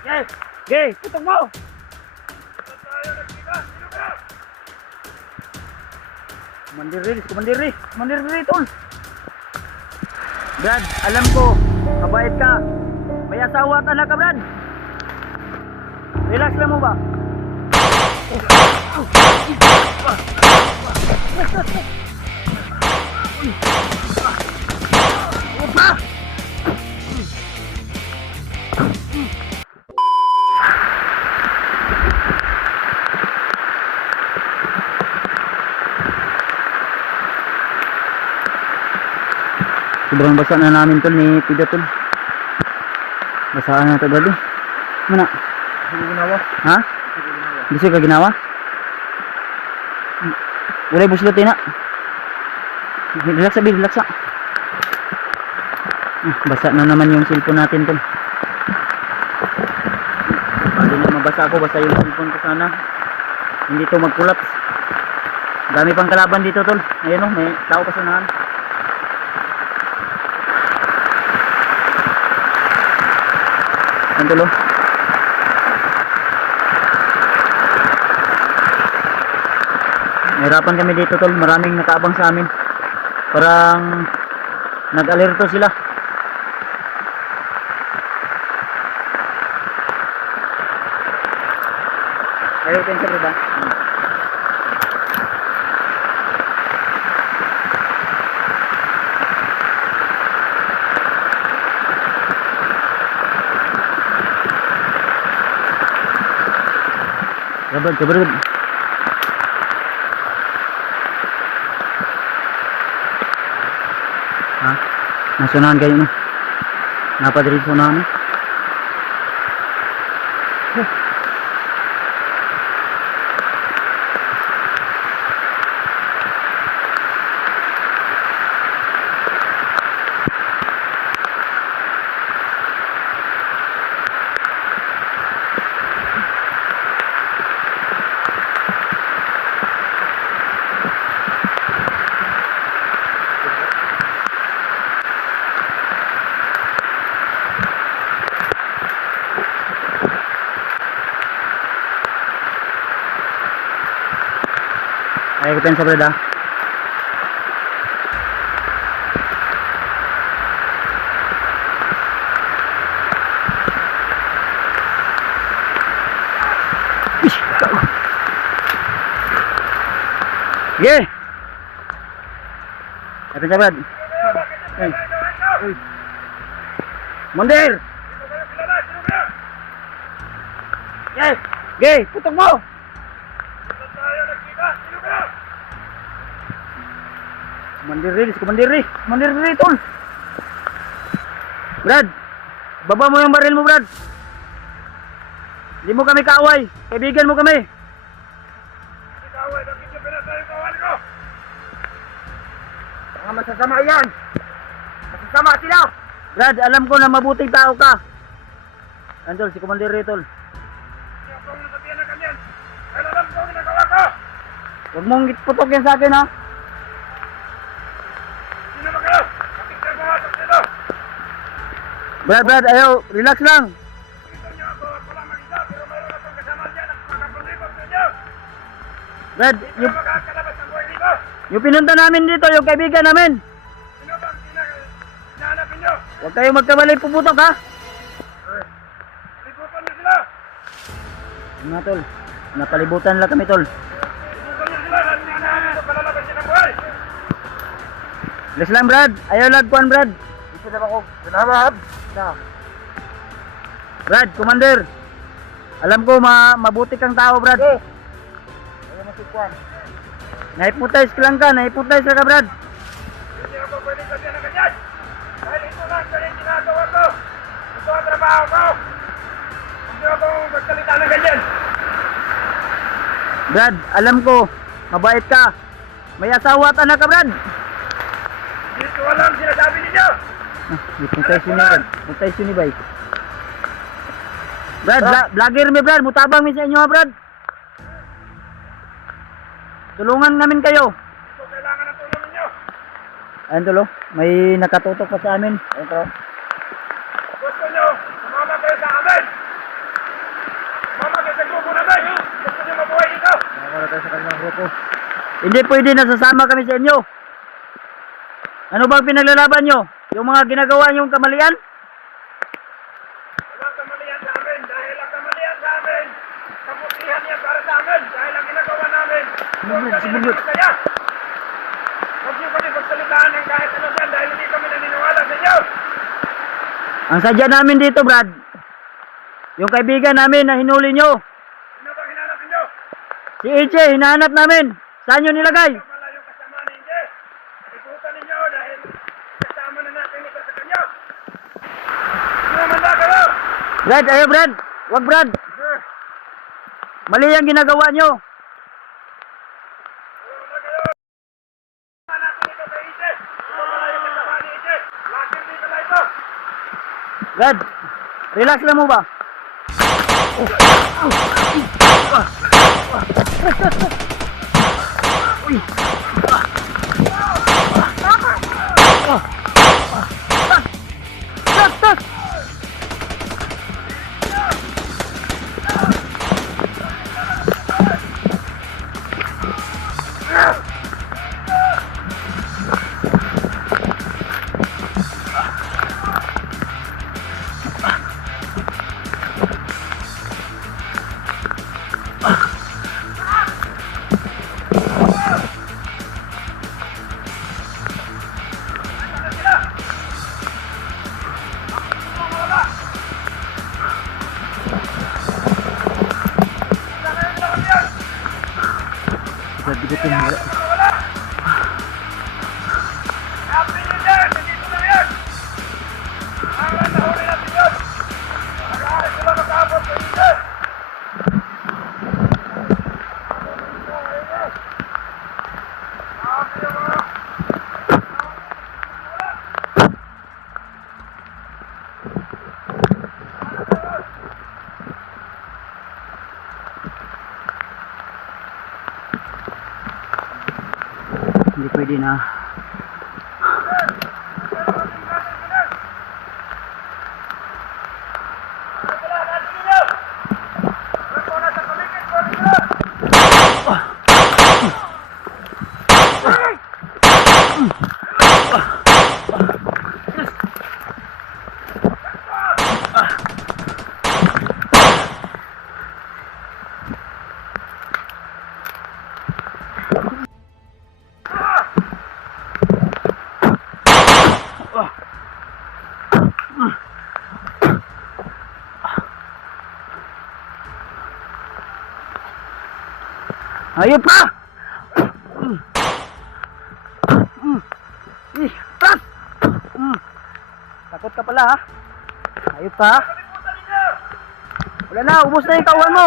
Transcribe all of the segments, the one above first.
Okay, okay, putok mo. Kumandiri, tol. Brad, alam ko, mabait ka. May asawa at anak ka, Brad. Relax lang mo ba? Sobrang basa na namin tol ni Pida tol. Basaan na ito Brad. Mana? Hindi ginawa. Ha? Hindi siya ka ginawa? Wala buslot na. Relax sabi, relax sa. Basa na naman yung cellphone natin tol. Hindi na mabasa ako, basta yung cellphone ko sana. Hindi to mag-collapse. Dami pang kalaban dito tol. Ayun o, may tao pa sa nahan. Tulo. Nahirapan kami dito tol, maraming nakaabang sa amin. Parang nag-alerto sila. Ayaw kayo sa ba? Kabarad. Ha? Nasunahan kayo no? Napadrid sunahan. Ayaw ko sa brad ha. Yeah. Ayaw sa brad. Mundir. Yeah. Okay, putok mo. Kumandiri tol. Brad, baba mo yung baril mo Brad. Hindi mo kami kaaway, kaibigan mo kami. Mga masasama yan. Masasama sila. Brad, alam ko na mabuting tao ka. Andol, si Kumandiri tol. Huwag mong putok yan sa akin ha. Brad, ayaw, relax lang. Brad, yung pinunta namin dito, yung kaibigan namin. Huwag kayo magkabalay puputok ha. Ano nga tol, napalibutan lang kami tol. Relax lang Brad, ayaw lagpuan Brad. Isa na ako, salamat. Brad, Commander. Alam ko mabuti kang tao, Brad. Ayaw masikuan. Naiputize ka lang ka, Brad. Hindi ako pwede sa na ganyan. Dahil ito lang sa yung ginagawa ko. Ito ang trabaho ko. Hindi ako magsalita na ganyan. Brad, alam ko, mabait ka. May asawa at anak ka, Brad. Hindi ko alam sinasabi ninyo. Puntay sini bay. Brad, vlogger mi Brad, mutabang mi sa inyo ha, Brad. Tulungan namin kayo. Ito kailangan ng tulong ninyo. Ayun tulo, may nakatutok pa sa amin. Ayun tulo. Gusto nyo, sumama kayo sa amin. Oh. Hindi pwede na sasama kami sa inyo. Ano bang pinaglalaban nyo? Yung mga ginagawa nyong kamalian? Walang kamalian sa amin. Dahil ang kamalian sa amin, kabutihan niya para sa amin. Dahil ang ginagawa namin, huwag kami nagmasaya. Huwag niyo kami pagsalitaan ng kahit ano dyan dahil hindi kami naniniwala sa inyo. Ang sadya namin dito, Brad, yung kaibigan namin na hinuli nyo, Sino bang hinanap ninyo? si EJ, hinahanap namin. Saan nyo nilagay? Wala yung kasama ni Inje. Ikutan ninyo dahil kasama na natin ito sa kanya. Sumanda kayo! Brad, ayo Brad. Wag Brad. Mali ang ginagawa nyo. Sumanda kayo! Kasama natin ito kay Inje. Wala yung kasama ni Inje. Laking dito na ito. Brad, relax lang mo ba? Brad, bigotin mo. Happy New Year! Nandito na yan! Ang nahuli natin yun! Nag-aaral sila mag-aabot sa Inje! Happy yung mga... Hindi pwede na. Ayun pa! Stop! Takot ka pala ha? Ayun pa! Wala na, ubos na yung kawan mo!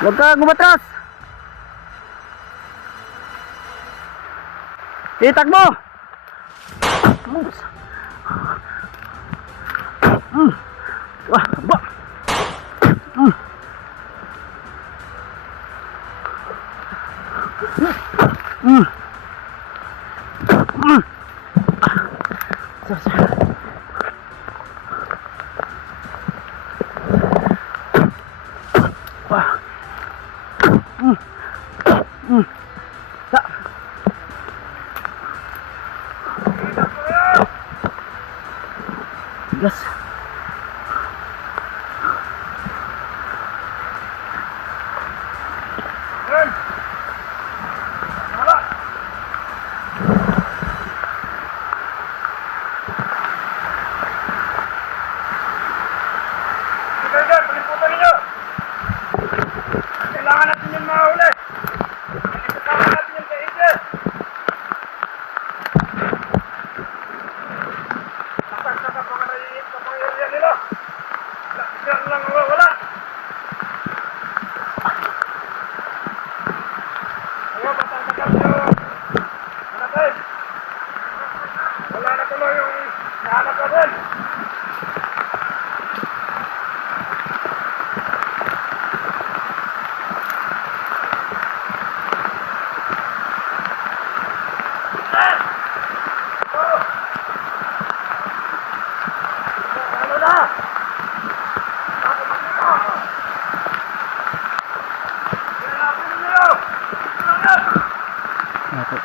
Huwag ka gumatras! Titak mo! Wah, ba! Gas.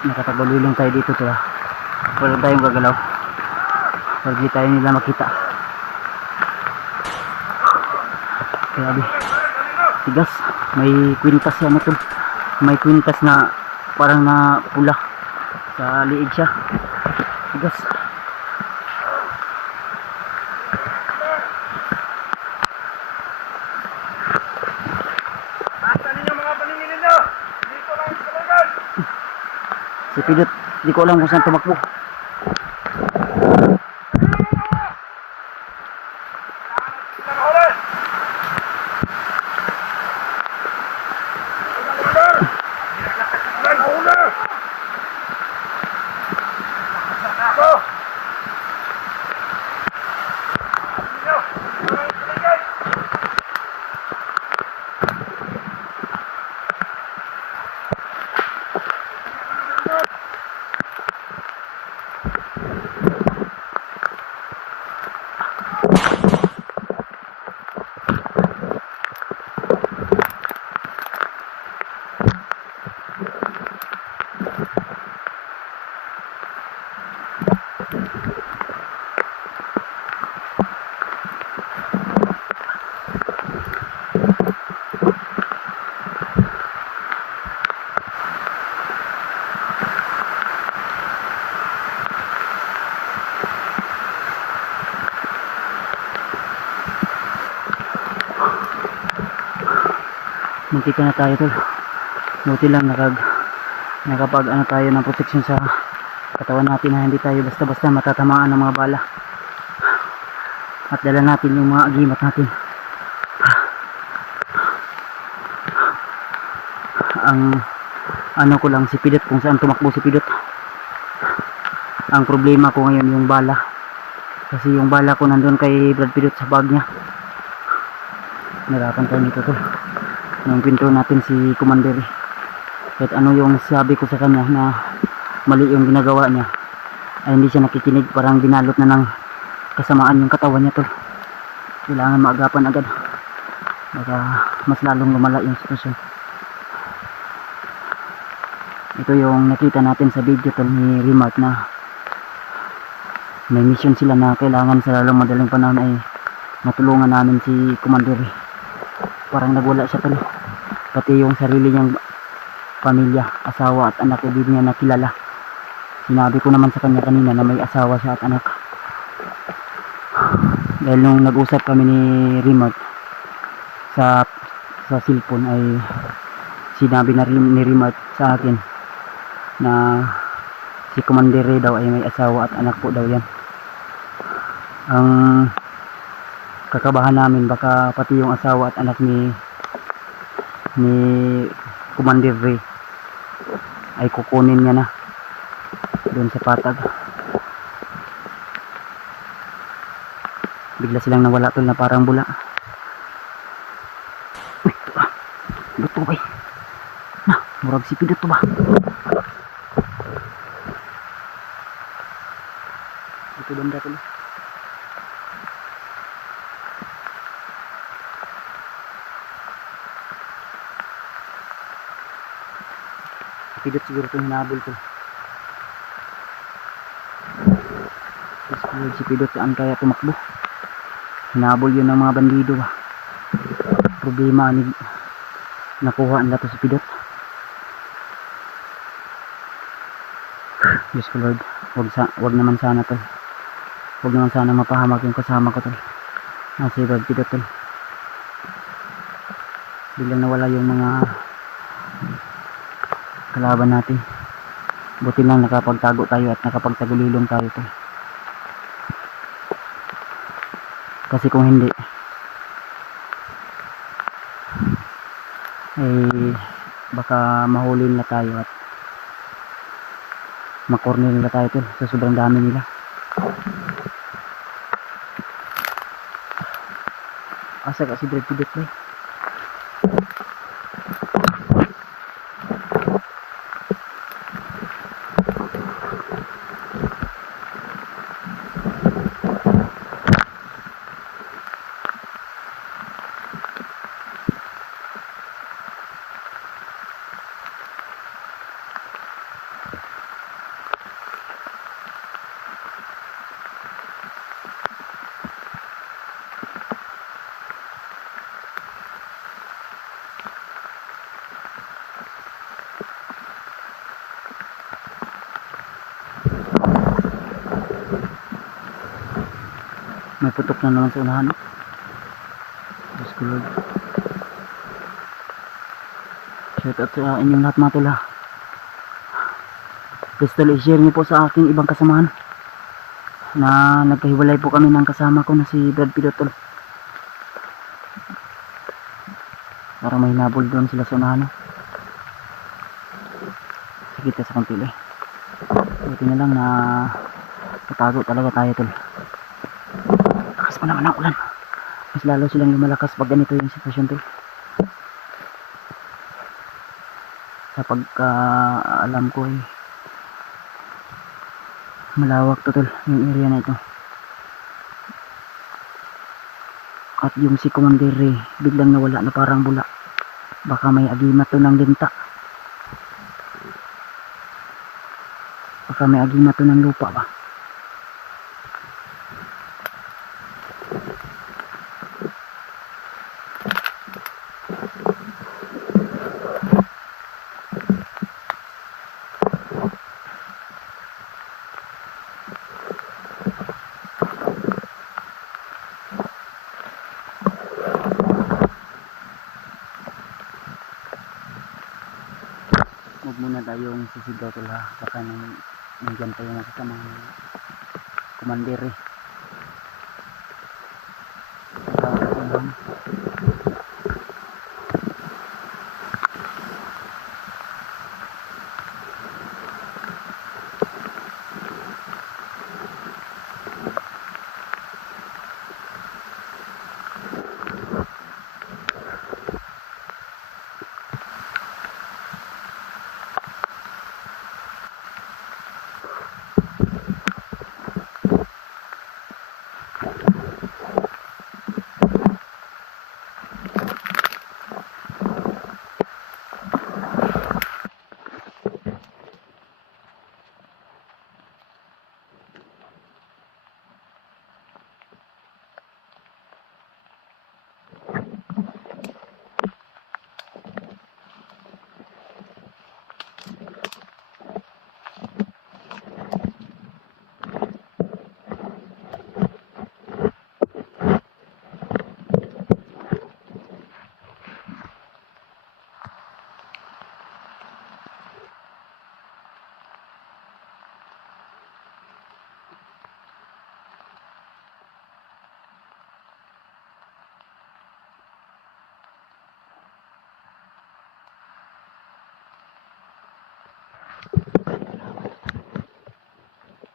nakatagulilong tayo dito tol. Wala tayong gagalaw. Para di tayo nila makita. Grabe. Tigas. May kwintas yan tol. May kwintas na parang na pula. Sa liig siya. Tigas. Basta ninyo mga paningin ninyo. Dito lang sa bagal. Si Pidot, di ko alam kung saan tumakbo. Nakahuli. Nakahuli. Ako. Ninyo. Mga paningin. Munti ka na tayo tol. Buti lang nakapag ano tayo ng protection sa katawan natin na hindi tayo basta-basta matatamaan ng mga bala. At dala natin yung mga agimat natin. Ang ano ko lang si Pidot kung saan tumakbo si Pidot. Ang problema ko ngayon yung bala. Kasi yung bala ko nandun kay Brad Pidot sa bag niya. Narapan tayo dito tol. Nung pinto natin si Commander kahit ano yung sabi ko sa kanya na mali yung ginagawa niya ay hindi siya nakikinig, parang binalot na ng kasamaan yung katawan niya tol. Kailangan maagapan agad baka mas lalong lumala yung sitwasyon. Ito yung nakita natin sa video tol ni Remark na may mission sila na kailangan sa lalong madaling panahon ay matulungan namin si Commander. Parang nagwala siya tol. Pati yung sarili niyang pamilya, asawa at anak, hindi niya nakilala. Sinabi ko naman sa kanya kanina na may asawa siya at anak. Dahil nung nag-usap kami ni Remote sa cellphone ay sinabi na ni Remote sa akin na si Commander Ray daw ay may asawa at anak po daw yan. Ang kakabahan namin baka pati yung asawa at anak ni Commander Ray ay kukunin niya na doon sa patag. Bigla silang nawala tol na parang bula. Uy, ito ba? Ito ba? Na, murag si Pidot to ba? Ito banda tol. Pidot siguro itong hinabol ko. Tapos si Pidot saan kaya tumakbo. Hinabol yun ng mga bandido ba. Problema ni nakuha nila to si Pidot. Diyos ko Lord, wag naman sana to. Wag naman sana mapahamak yung kasama ko to. Si Brad Pidot to. Biglang nawala yung mga kalaban natin. Buti lang nakapagtago tayo at nakapagtagulilong tayo to. Kasi kung hindi baka mahuli nila tayo at makorner nila tayo to sa sobrang dami nila. Asa ka si Brad Pidot ba? May putok na naman sa unahan. No? Diyos ko Lord. Shout out sa inyong lahat mga tol ha. Please tol, i-share niyo po sa aking ibang kasamahan na nagkahiwalay po kami ng kasama ko na si Brad Pitt tol. Para may nabol doon sila sa unahan. No? Kita sa konti eh. Buti na lang na natago talaga tayo tol. Lakas pa naman ang ulan. Mas lalo silang lumalakas pag ganito yung sitwasyon tol. Sa pagka alam ko eh, malawak to tol yung area na ito. At yung si Commander Ray biglang nawala na parang bula. Baka may agimat to ng linta. Baka may agimat to ng lupa ba. Huwag muna tayong sisigaw tol ha. Baka nandyan tayo nakasama ng Commander eh.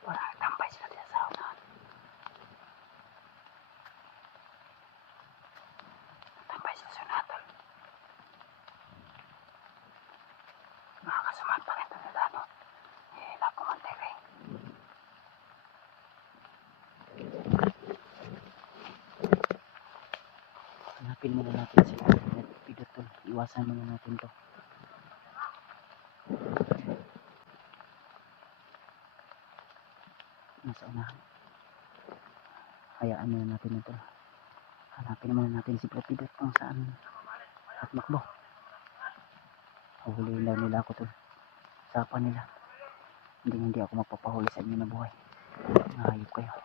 Tambay sila dyan sa unahan. Tambay sila sa unahan tol. Nakakasuman pa rin ito nila no. Na Commander eh. Hanapin muna natin sila. Pidot tol. Iwasan muna natin to. Nasa unahan. Hayaan muna natin ito. Hanapin muna natin si Brad Pitt kung saan at makbo. Huhulihin daw nila ako tol. Sapa nila. Hindi ako magpapahuli sa inyo na buhay. Nahayop kayo.